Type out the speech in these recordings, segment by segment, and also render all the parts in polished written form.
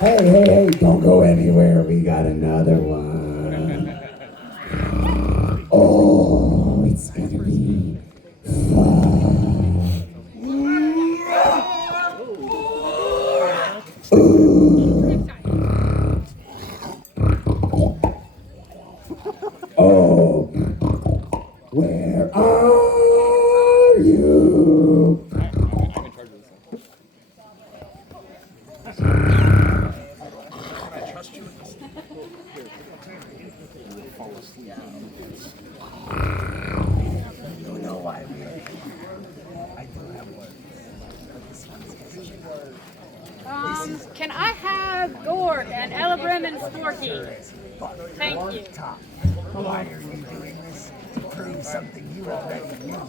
Hey, don't go anywhere. We got another one. Oh, it's gonna be fun. Oh, where are you? Can I have Gord and Elabrim and Sporky? Thank you. Why are you doing this? To prove something you already knew.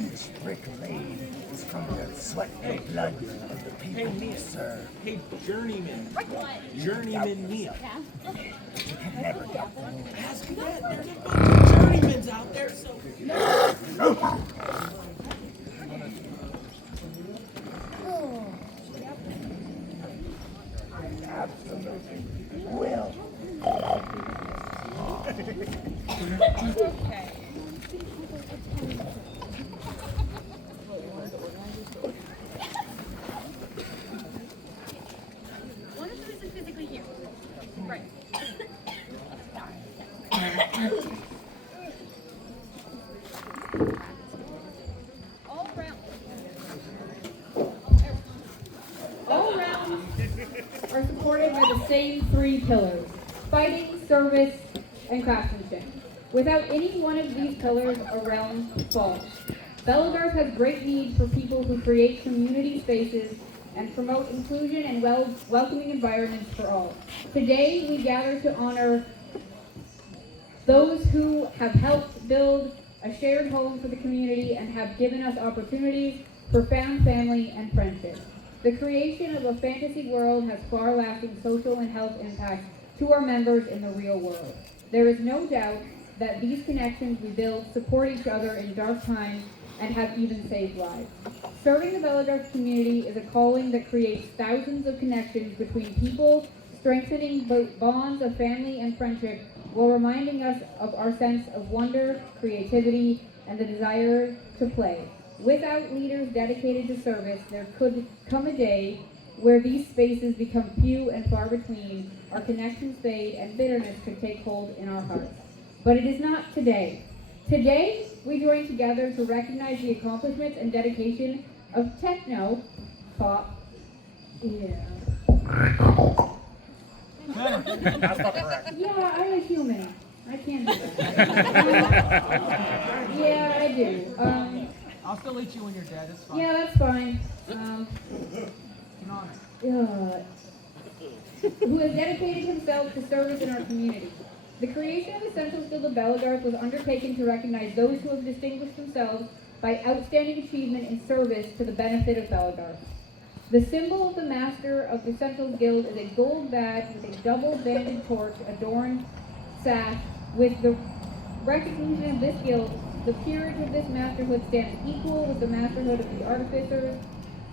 Each brick laid is from the sweat and blood of the people you serve. Hey, Journeyman. Journeyman Neil. You can never doubt them. Ask that. There's a bunch of journeymans out there, so. Absolutely will. Okay. One of them isn't physically here. Right. All round. All round are supported by the same three pillars: fighting, service, and craftsmanship. Without any one of these pillars, a realm falls. Belegarth has great need for people who create community spaces and promote inclusion and welcoming environments for all. Today, we gather to honor those who have helped build a shared home for the community and have given us opportunities for found family and friendship. The creation of a fantasy world has far-lasting social and health impacts to our members in the real world. There is no doubt that these connections we build support each other in dark times and have even saved lives. Serving the Belegarth community is a calling that creates thousands of connections between people, strengthening bonds of family and friendship while reminding us of our sense of wonder, creativity, and the desire to play. Without leaders dedicated to service, there could come a day where these spaces become few and far between, our connections fade, and bitterness could take hold in our hearts. But it is not today. Today, we join together to recognize the accomplishments and dedication of techno pop. Yeah. That's not correct. Yeah, I'm a human. I can't do that. Yeah, I do. I'll still eat you when you're dead. It's fine. Yeah, that's fine. An honor. Who has dedicated himself to service in our community. The creation of the Central Guild of Belegarth was undertaken to recognize those who have distinguished themselves by outstanding achievement in service to the benefit of Belegarth. The symbol of the master of the Central Guild is a gold badge with a double-banded torch adorned sash. With the recognition of this guild, the peerage of this masterhood stands equal with the masterhood of the Artificers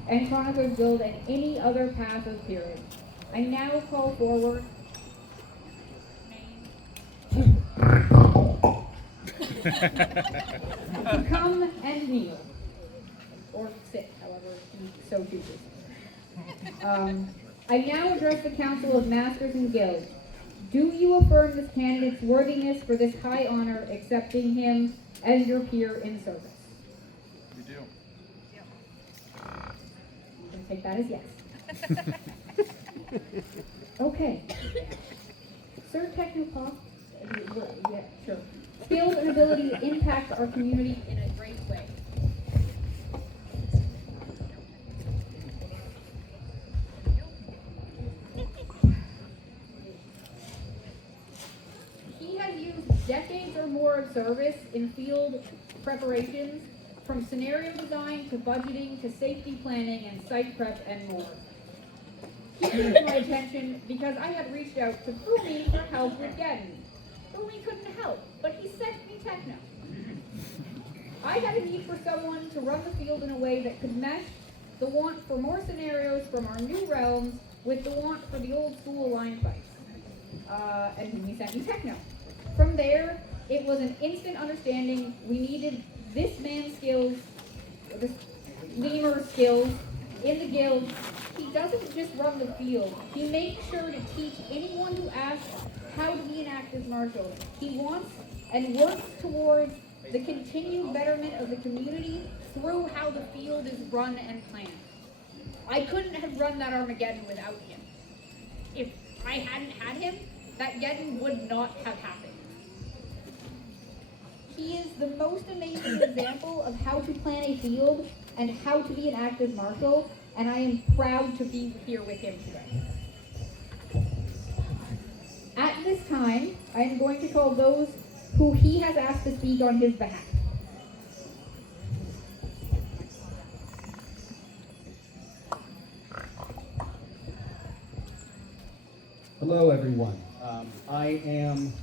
and Chroniclers Guild and any other path of peerage. I now call forward to come and kneel, or sit, however you so chooses. I now address the Council of Masters and Guilds. Do you affirm this candidate's worthiness for this high honor, accepting him as your peer in service? We do. I'm going to take that as yes. Okay. Sir Technopop, yeah, sure. Skills and ability to impact our community in a great way. He has used decades or more of service in field preparations, from scenario design to budgeting to safety planning and site prep and more. He came to my attention because I had reached out to Fumi for help with Gedden. Fumi couldn't help, but he sent me Techno. I had a need for someone to run the field in a way that could mesh the want for more scenarios from our new realms with the want for the old school line fights. And he sent me techno. From there, it was an instant understanding we needed this man's skills, this lemur's skills, in the guild. He doesn't just run the field. He makes sure to teach anyone who asks how to be an active marshal. He wants and works towards the continued betterment of the community through how the field is run and planned. I couldn't have run that Armageddon without him. If I hadn't had him, that Geddon would not have happened. He is the most amazing example of how to plan a field and how to be an active marshal, and I am proud to be here with him today. At this time, I am going to call those who he has asked to speak on his behalf. Hello, everyone. I am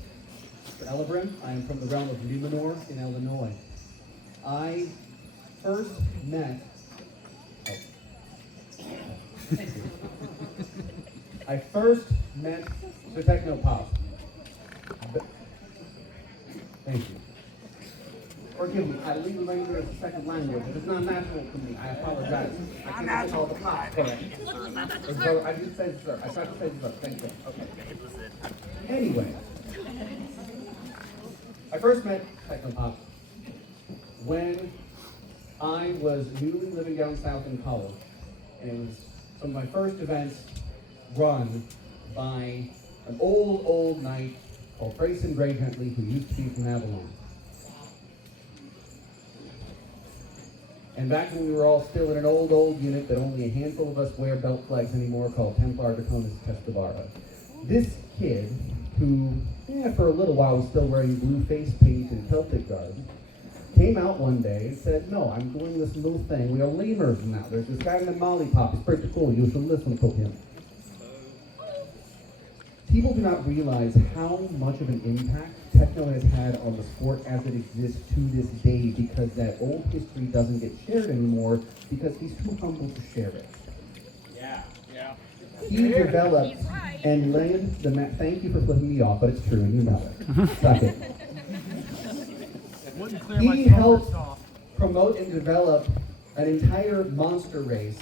Mr. Elebrin. I am from the realm of Numenor in Illinois. I first met... I first met the Technopop. Thank you. Forgive me, I leave language as a second language. It is not natural to me. I apologize. I can't say all the pops correct. So I did say sir. I tried to say sir. Thank you. Okay. Anyway, I first met Technopop when I was newly living down south in college, and it was some of my first events run by an old knight called Grayson Grey Gently, who used to be from Avalon. And back when we were all still in an old unit that only a handful of us wear belt flags anymore, called Templar Draconis Testavara. This kid, who, for a little while was still wearing blue face paint and Celtic garb, came out one day and said, no, I'm doing this little thing. We are lemurs now. There's this guy named Molly Pop. He's pretty cool. You should listen to him. People do not realize how much of an impact techno has had on the sport as it exists to this day, because that old history doesn't get shared anymore because he's too humble to share it. Yeah. He developed and led the thank you for flipping me off, but it's true and you know it. Suck it. He helped promote and develop an entire monster race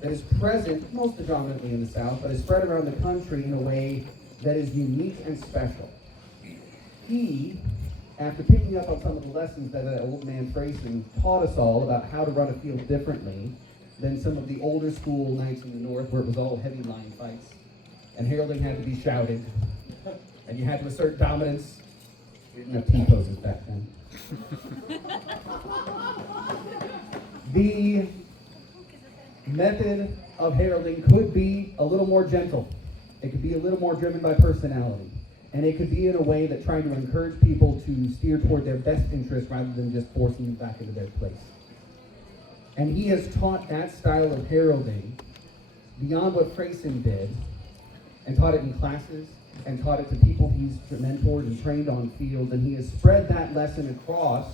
that is present most predominantly in the South, but is spread around the country in a way that is unique and special. He, after picking up on some of the lessons that old man Frayson taught us all about how to run a field differently than some of the older school knights in the North, where it was all heavy line fights, and heralding had to be shouted, and you had to assert dominance. We didn't have T-poses back then. The method of heralding could be a little more gentle. It could be a little more driven by personality. And it could be in a way that trying to encourage people to steer toward their best interest rather than just forcing them back into their place. And he has taught that style of heralding beyond what Frayson did, and taught it in classes, and taught it to people he's mentored and trained on field, and he has spread that lesson across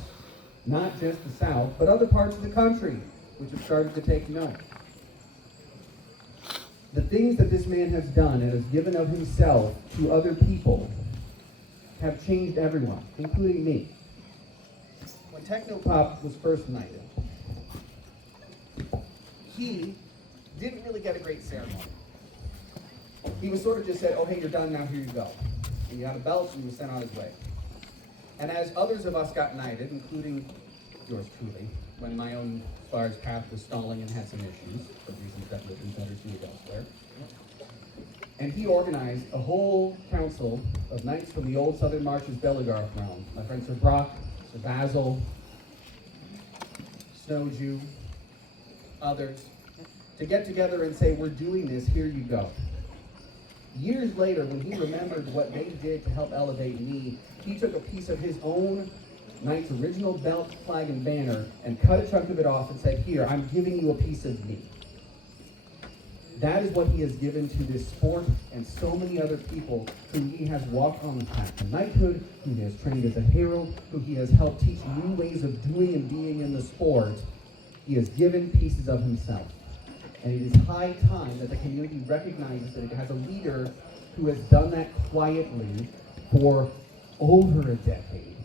not just the South, but other parts of the country, which have started to take note. The things that this man has done and has given of himself to other people have changed everyone, including me. When Technopop was first knighted, he didn't really get a great ceremony. He was sort of just said, oh, hey, you're done now, here you go. And he got a belt and he was sent on his way. And as others of us got knighted, including yours truly, when my own Squire's path was stalling and had some issues, for reasons that would be better suited elsewhere. And he organized a whole council of knights from the old Southern Marches Belegarth realm. My friend Sir Brock, Sir Basil, Snowdew, others, to get together and say, we're doing this, here you go. Years later, when he remembered what they did to help elevate me, he took a piece of his own knight's original belt, flag, and banner and cut a chunk of it off and said, here, I'm giving you a piece of me. That is what he has given to this sport and so many other people who he has walked on the path to knighthood, who he has trained as a herald, who he has helped teach new ways of doing and being in the sport. He has given pieces of himself. And it is high time that the community recognizes that it has a leader who has done that quietly for over a decade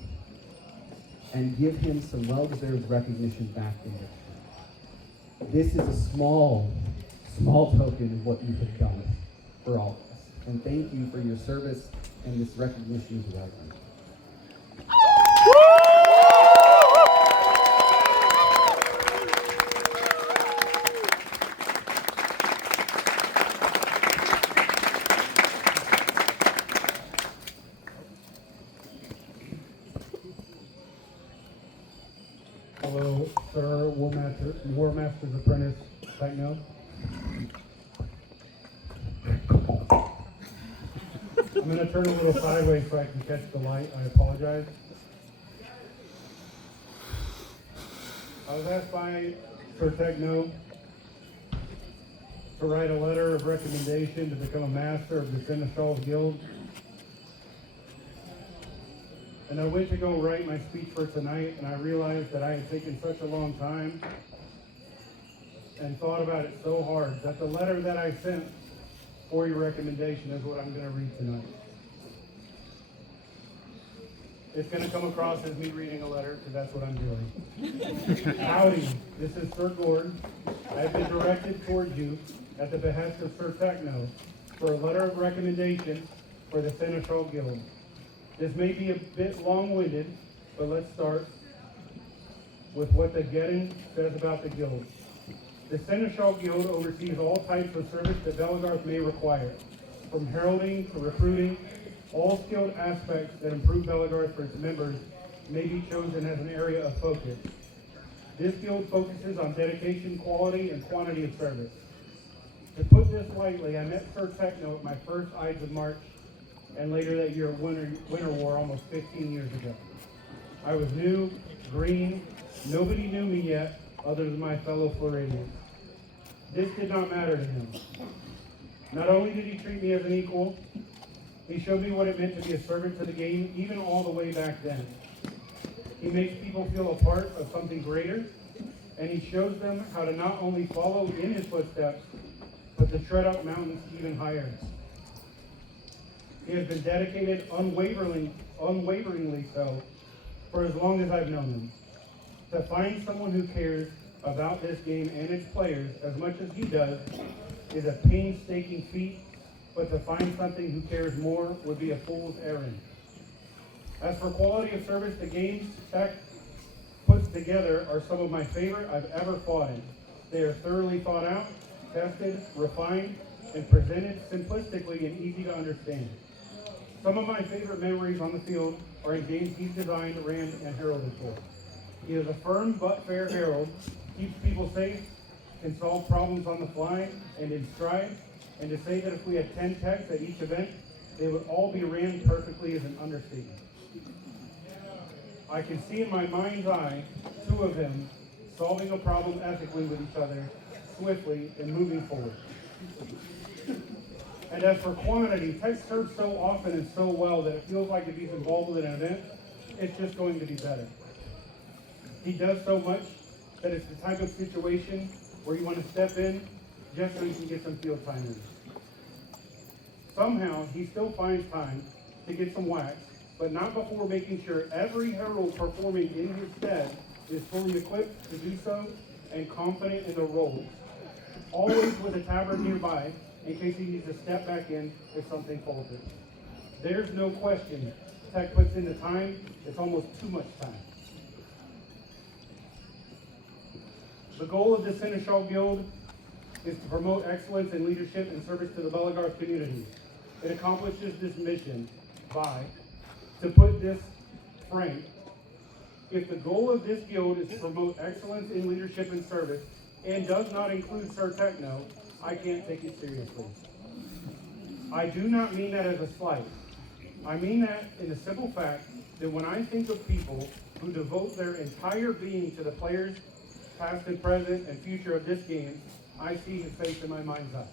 and give him some well-deserved recognition back in return. This is a small token of what you have done for all of us. And thank you for your service and this recognition as well. Hello, sir, War Master's Apprentice, Techno. I'm going to turn a little sideways so I can catch the light. I apologize. I was asked by Sir Techno to write a letter of recommendation to become a master of the Seneschal Guild. And I went to go write my speech for tonight, and I realized that I had taken such a long time and thought about it so hard that the letter that I sent for your recommendation is what I'm going to read tonight. It's going to come across as me reading a letter, because that's what I'm doing. Howdy, this is Sir Gord. I have been directed towards you at the behest of Sir Techno for a letter of recommendation for the Seneschal Guild. This may be a bit long-winded, but let's start with what the getting says about the guild. The Seneschal Guild oversees all types of service that Belegarth may require, from heralding to recruiting. All skilled aspects that improve Belegarth for its members may be chosen as an area of focus. This guild focuses on dedication, quality, and quantity of service. To put this lightly, I met Sir Techno at my first Ides of March, and later that year at Winter War almost 15 years ago. I was new, green, nobody knew me yet other than my fellow Floridians. This did not matter to him. Not only did he treat me as an equal, he showed me what it meant to be a servant to the game, even all the way back then. He makes people feel a part of something greater, and he shows them how to not only follow in his footsteps, but to tread up mountains even higher. He has been dedicated unwaveringly so for as long as I've known him. To find someone who cares about this game and its players as much as he does is a painstaking feat, but to find something who cares more would be a fool's errand. As for quality of service, the games Tech puts together are some of my favorite I've ever fought in. They are thoroughly thought out, tested, refined, and presented simplistically and easy to understand. Some of my favorite memories on the field are in games he's designed, ran, and heralded for. He is a firm but fair herald, keeps people safe, can solve problems on the fly and in stride, and to say that if we had 10 techs at each event, they would all be ran perfectly is an understatement. I can see in my mind's eye 2 of them solving a problem ethically with each other, swiftly, and moving forward. And as for quantity, Tech serves so often and so well that it feels like if he's involved with an event, it's just going to be better. He does so much that it's the type of situation where you want to step in just so you can get some field time in. Somehow, he still finds time to get some wax, but not before making sure every herald performing in his stead is fully equipped to do so and confident in their roles. Always with a tabard nearby, in case he needs to step back in if something falters. There's no question, Tech puts in the time, it's almost too much time. The goal of the Seneschal Guild is to promote excellence in leadership and service to the Belegarth community. It accomplishes this mission by, to put this frank, if the goal of this guild is to promote excellence in leadership and service, and does not include Sir Techno, I can't take it seriously. I do not mean that as a slight. I mean that in the simple fact that when I think of people who devote their entire being to the players, past and present and future of this game, I see his face in my mind's eye.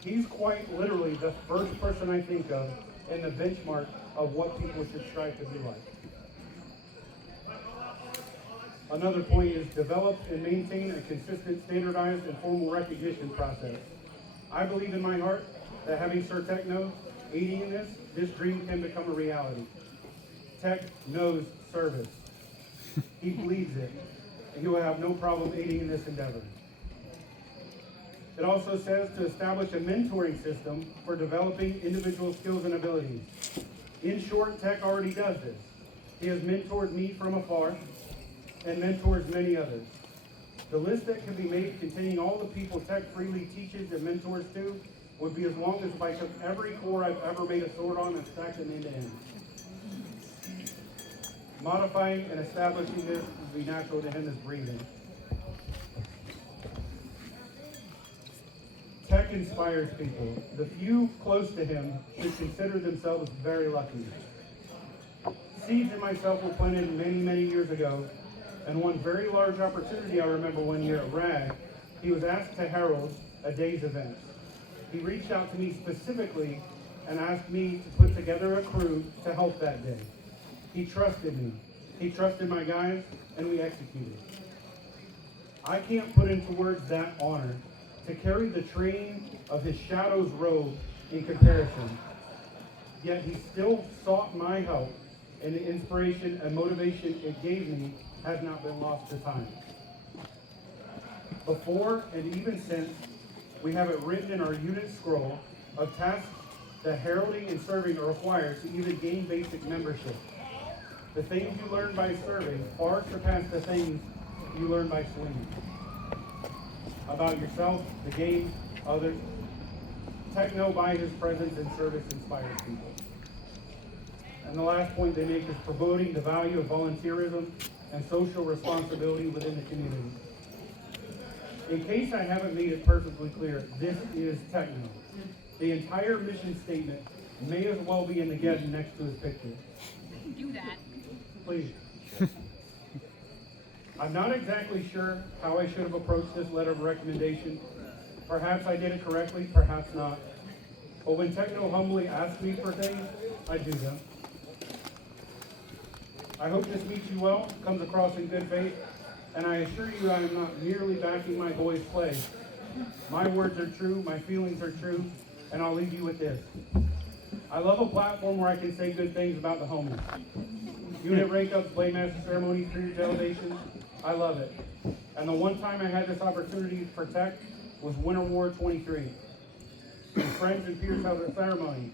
He's quite literally the first person I think of and the benchmark of what people should strive to be like. Another point is develop and maintain a consistent, standardized, and formal recognition process. I believe in my heart that having Sir Techno aiding in this dream can become a reality. Tech knows service. He believes it, and he will have no problem aiding in this endeavor. It also says to establish a mentoring system for developing individual skills and abilities. In short, Tech already does this. He has mentored me from afar and mentors many others. The list that can be made containing all the people Tech freely teaches and mentors to would be as long as if I took every core I've ever made a sword on and stacked them end to end. Modifying and establishing this would be natural to him as breathing. Tech inspires people. The few close to him should consider themselves very lucky. Seeds and myself were planted many, many years ago, and one very large opportunity I remember one year at RAG, he was asked to herald a day's event. He reached out to me specifically and asked me to put together a crew to help that day. He trusted me. He trusted my guys, and we executed. I can't put into words that honor, to carry the train of his shadow's robe in comparison. Yet he still sought my help, and the inspiration and motivation it gave me has not been lost to time. Before and even since, we have it written in our unit scroll of tasks that heralding and serving are required to even gain basic membership. The things you learn by serving far surpass the things you learn by swinging. About yourself, the game, others. Techno, by his presence and service, inspires people. And the last point they make is promoting the value of volunteerism and social responsibility within the community. In case I haven't made it perfectly clear, this is Techno. The entire mission statement may as well be in the Geddon next to his picture. Do that. Please. I'm not exactly sure how I should have approached this letter of recommendation. Perhaps I did it correctly, perhaps not. But when Techno humbly asks me for things, I do them. I hope this meets you well, comes across in good faith, and I assure you I am not merely backing my boy's play. My words are true, my feelings are true, and I'll leave you with this. I love a platform where I can say good things about the homies. Unit rank-ups, Playmaster ceremonies, period elevations, I love it. And the one time I had this opportunity for Tech was Winter War 23. His friends and peers held a ceremony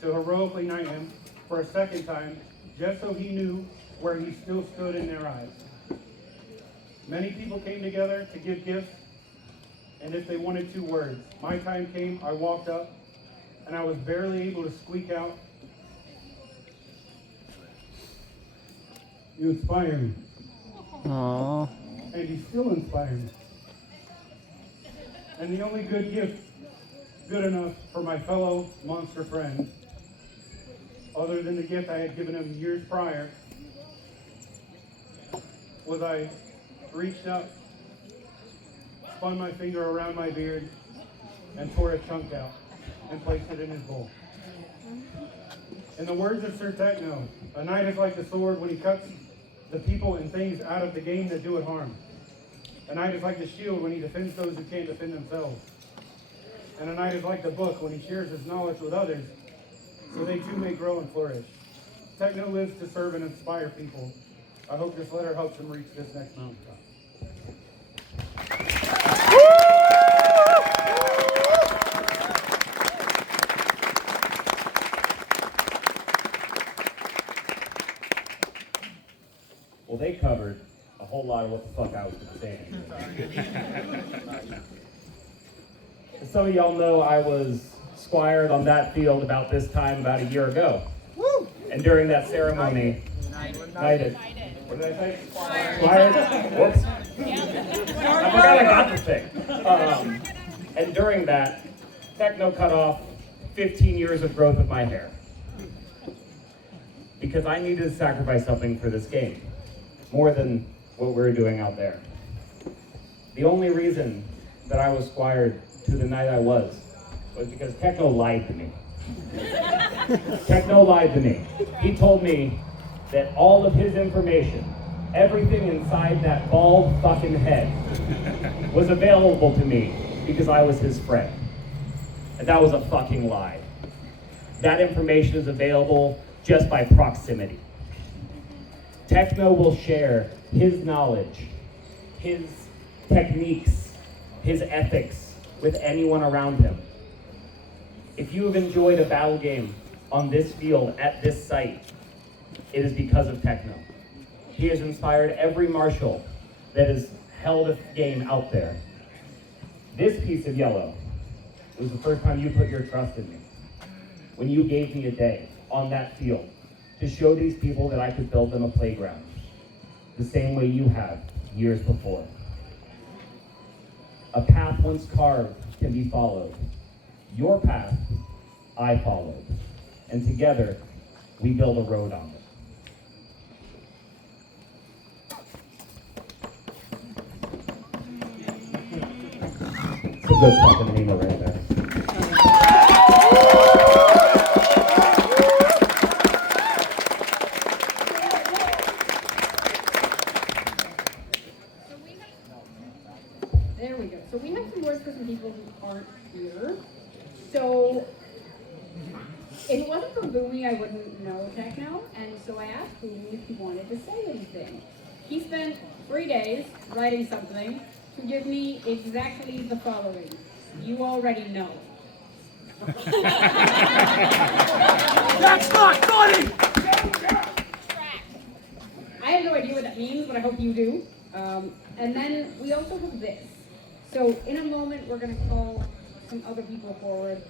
to heroically knight him for a second time, just so he knew where he still stood in their eyes. Many people came together to give gifts, and if they wanted 2 words, my time came, I walked up, and I was barely able to squeak out, "You inspire me." Aww. And you still inspire me. And the only good gift good enough for my fellow monster friend, other than the gift I had given him years prior, was I reached up, spun my finger around my beard, and tore a chunk out and placed it in his bowl. In the words of Sir Techno, a knight is like the sword when he cuts the people and things out of the game that do it harm. A knight is like the shield when he defends those who can't defend themselves. And a knight is like the book when he shares his knowledge with others, so they too may grow and flourish. Techno lives to serve and inspire people. I hope this letter helps him reach this next mountaintop. Well, they covered a whole lot of what the fuck I was going to say. As some of y'all know, I was squired on that field about this time about a year ago. Woo! And during that ceremony, knighted. What did I say? Squired. Whoops. I forgot I got the thing. And during that, Techno cut off 15 years of growth of my hair. Because I needed to sacrifice something for this game. More than what we were doing out there. The only reason that I was squired to the night I was because Techno lied to me. Techno lied to me. He told me that all of his information Everything inside that bald fucking head was available to me because I was his friend. And that was a fucking lie. That information is available just by proximity. Techno will share his knowledge, his techniques, his ethics with anyone around him. If you have enjoyed a battle game on this field at this site, it is because of Techno. He has inspired every marshal that has held a game out there. This piece of yellow was the first time you put your trust in me. When you gave me a day on that field to show these people that I could build them a playground, the same way you have years before. A path once carved can be followed. Your path, I followed. And together, we build a road on it. It's a good fucking name right there. There we go. So we have some words for some people who aren't here. So if it wasn't for Boomy, I wouldn't know Techno, and so I asked Boomy if he wanted to say anything. He spent 3 days writing something to give me exactly the following. You already know. That's not funny! I have no idea what that means, but I hope you do. And then we also have this. So in a moment, we're going to call some other people forward.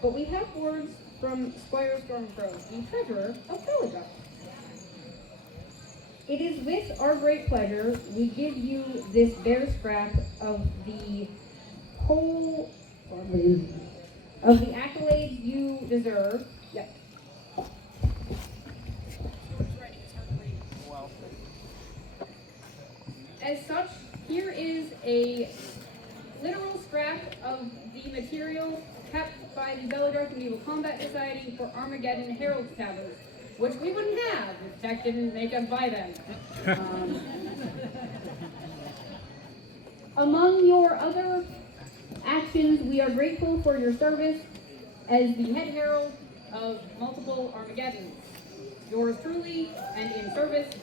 But we have words from Squire Stormcrow, the treasurer of Belegarth. It is with our great pleasure we give you this bare scrap of the whole, of the accolades you deserve. Yep. As such, here is a literal scrap of the material kept by the Belegarth Medieval Combat Society for Armageddon Herald's Tablets, which we wouldn't have if Tech didn't make us buy them. Among your other actions, we are grateful for your service as the head herald of multiple Armageddons. Yours truly, and in service,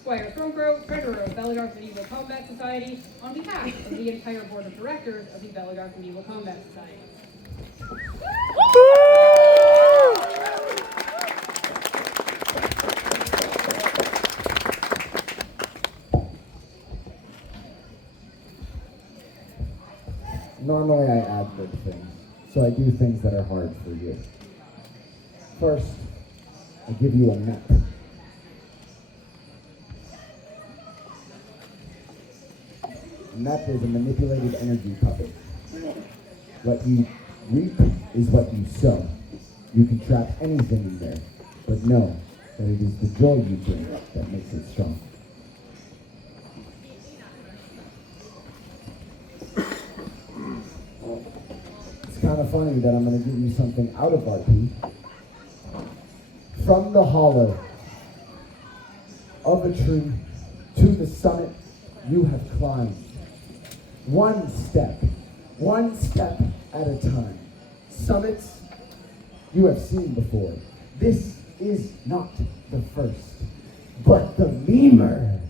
Squire Stormcrow, treasurer of Belegarth Medieval Combat Society, on behalf of the entire board of directors of the Belegarth Medieval Combat Society. Normally I ad-lib things, so I do things that are hard for you. First, I give you a map. A map is a manipulated energy puppet. What you reap is what you sow. You can trap anything in there, but know that it is the joy you bring that makes it strong. It's kind of funny that I'm going to give you something out of RP. From the hollow of a tree to the summit you have climbed. One step at a time. Summits you have seen before. This is not the first, but the lemur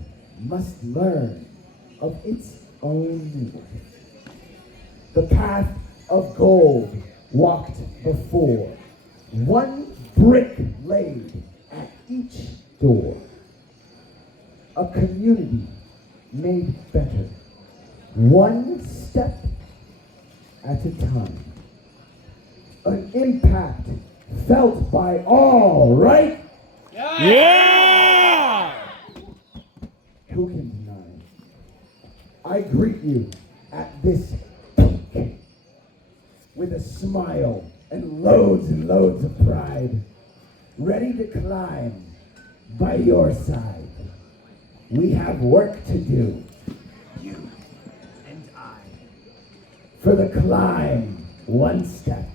must learn of its own worth. The path of gold walked before, one brick laid at each door. A community made better, one step at a time. An impact felt by all, right? Yeah! Who can deny? I greet you at this peak with a smile and loads of pride, ready to climb by your side. We have work to do. You and I. For the climb, one step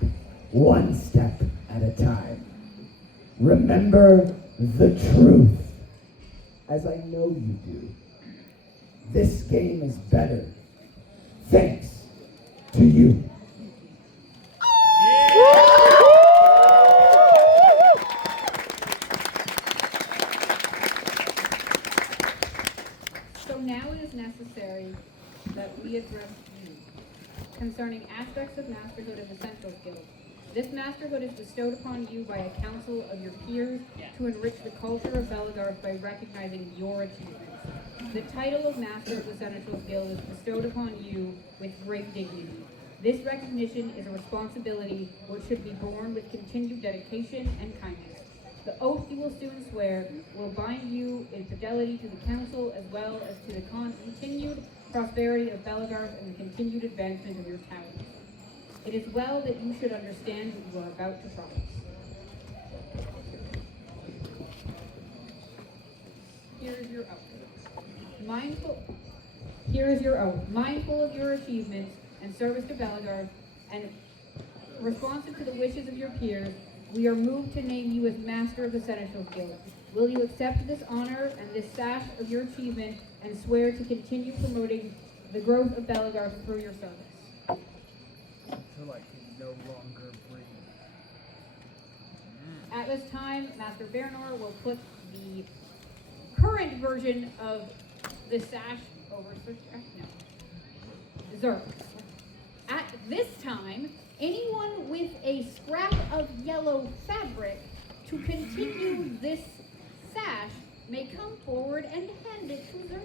at a time. Remember the truth. as I know you do. This game is better thanks to you. So now it is necessary that we address you concerning aspects of masterhood of the Seneschal Guild. This masterhood is bestowed upon you by a council of your peers to enrich the culture of Belegarth by recognizing your achievements. The title of Master of the Seneschal Guild is bestowed upon you with great dignity. This recognition is a responsibility which should be borne with continued dedication and kindness. The oath you will soon swear will bind you in fidelity to the council as well as to the continued prosperity of Belegarth and the continued advancement of your talents. It is well that you should understand what you are about to promise. Here is your oath. Here is your oath. Mindful of your achievements and service to Belegarth, and responsive to the wishes of your peers, we are moved to name you as Master of the Seneschal Guild. Will you accept this honor and this sash of your achievement and swear to continue promoting the growth of Belegarth through your service? Until I can no longer breathe. At this time, Master Bernor will put the current version of the sash over Zerk. At this time, anyone with a scrap of yellow fabric to continue this sash may come forward and hand it to Zerk.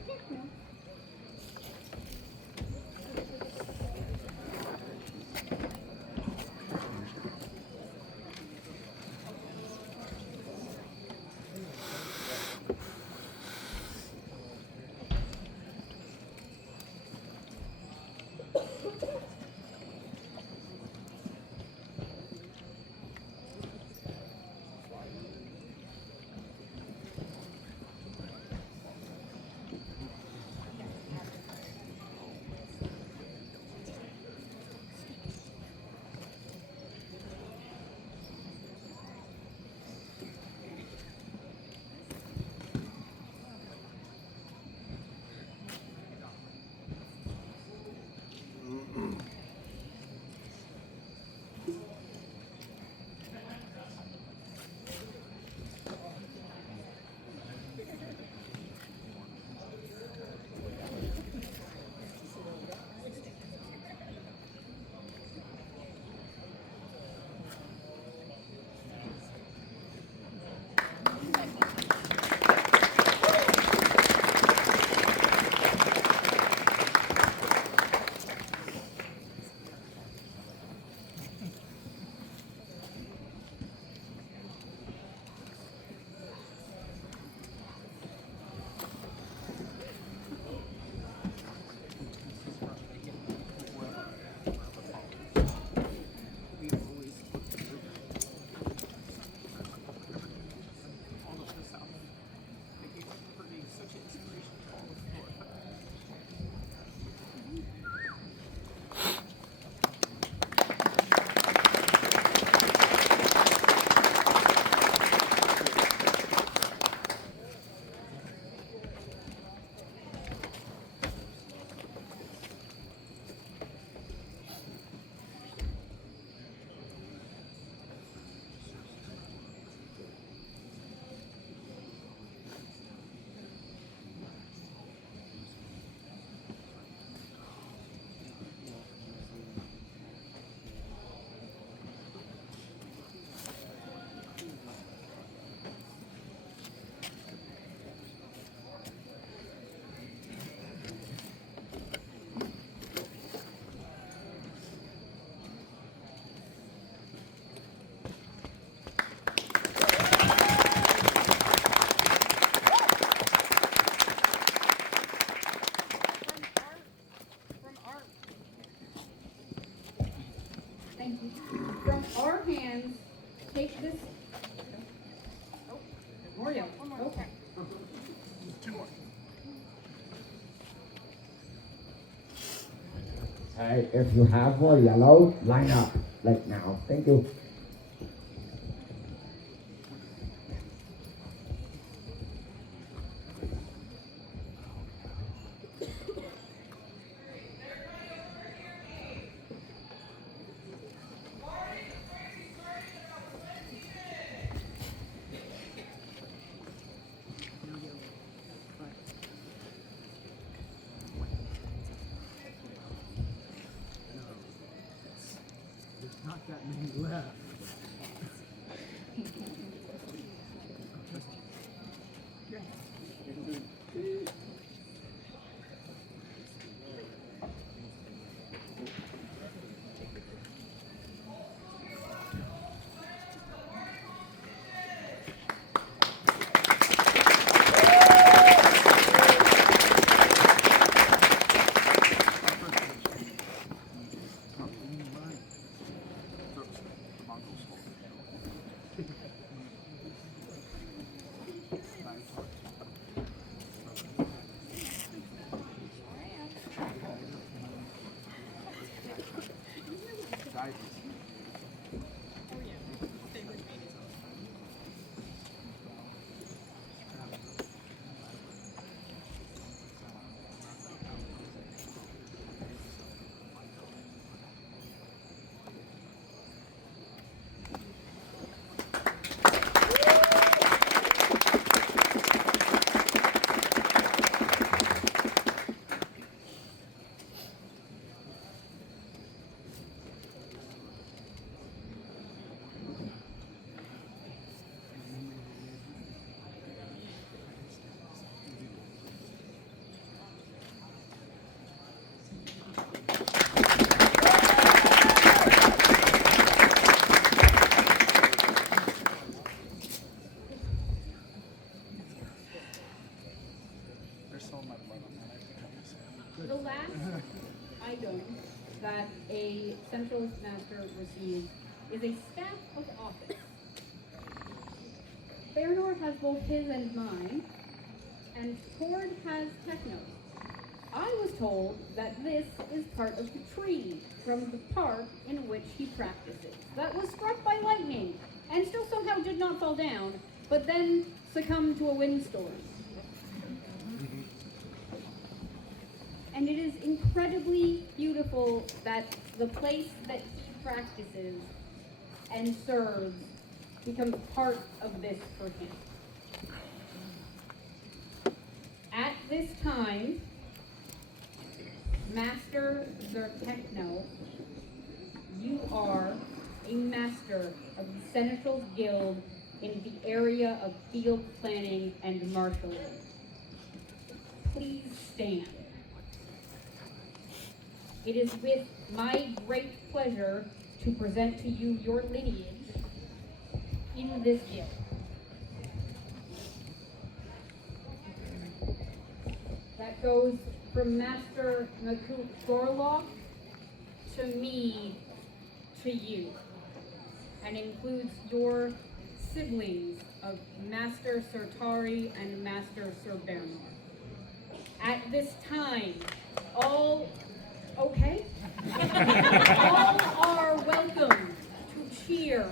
From our hands, take this. Oh, more yellow. Okay. Two more. Hey, if you have more yellow, line up. Like now. Thank you. The last item that a Central Master receives is a staff of office. Fairnor has both his and mine, and Cord has Techno's. I was told that this is part of the tree from the park in which he practices, that was struck by lightning, and still somehow did not fall down, but then succumbed to a windstorm. And it is incredibly beautiful that the place that he practices and serves becomes part of this for him. At this time, Master Zertechno, you are a master of the Seneschal's Guild in the area of field planning and marshalling. Please stand. It is with my great pleasure to present to you your lineage in this guild. That goes from Master Makut Gorlock to me to you, and includes your siblings of Master Sertari and Master Sir Bernard. At this time, all okay? All are welcome to cheer.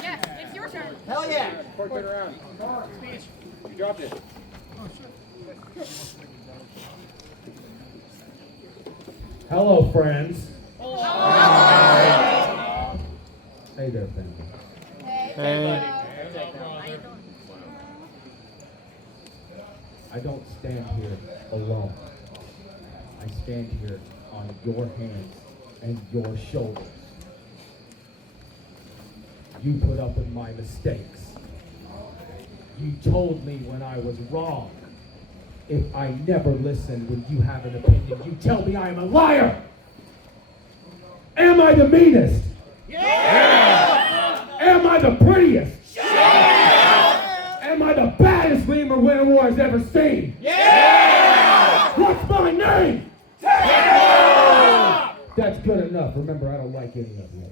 Yes, it's your turn. Hell yeah! Turn around. Speech. You dropped it. Hello, friends. Hey there, family. Hey. I don't stand here alone. I stand here on your hands and your shoulders. You put up with my mistakes. You told me when I was wrong. If I never listen when you have an opinion, you tell me I am a liar. Am I the meanest? Yeah! Am I the prettiest? Yeah! Am I the baddest lemur Winterwar has ever seen? Yeah! What's my name? That's good enough. Remember, I don't like any of you.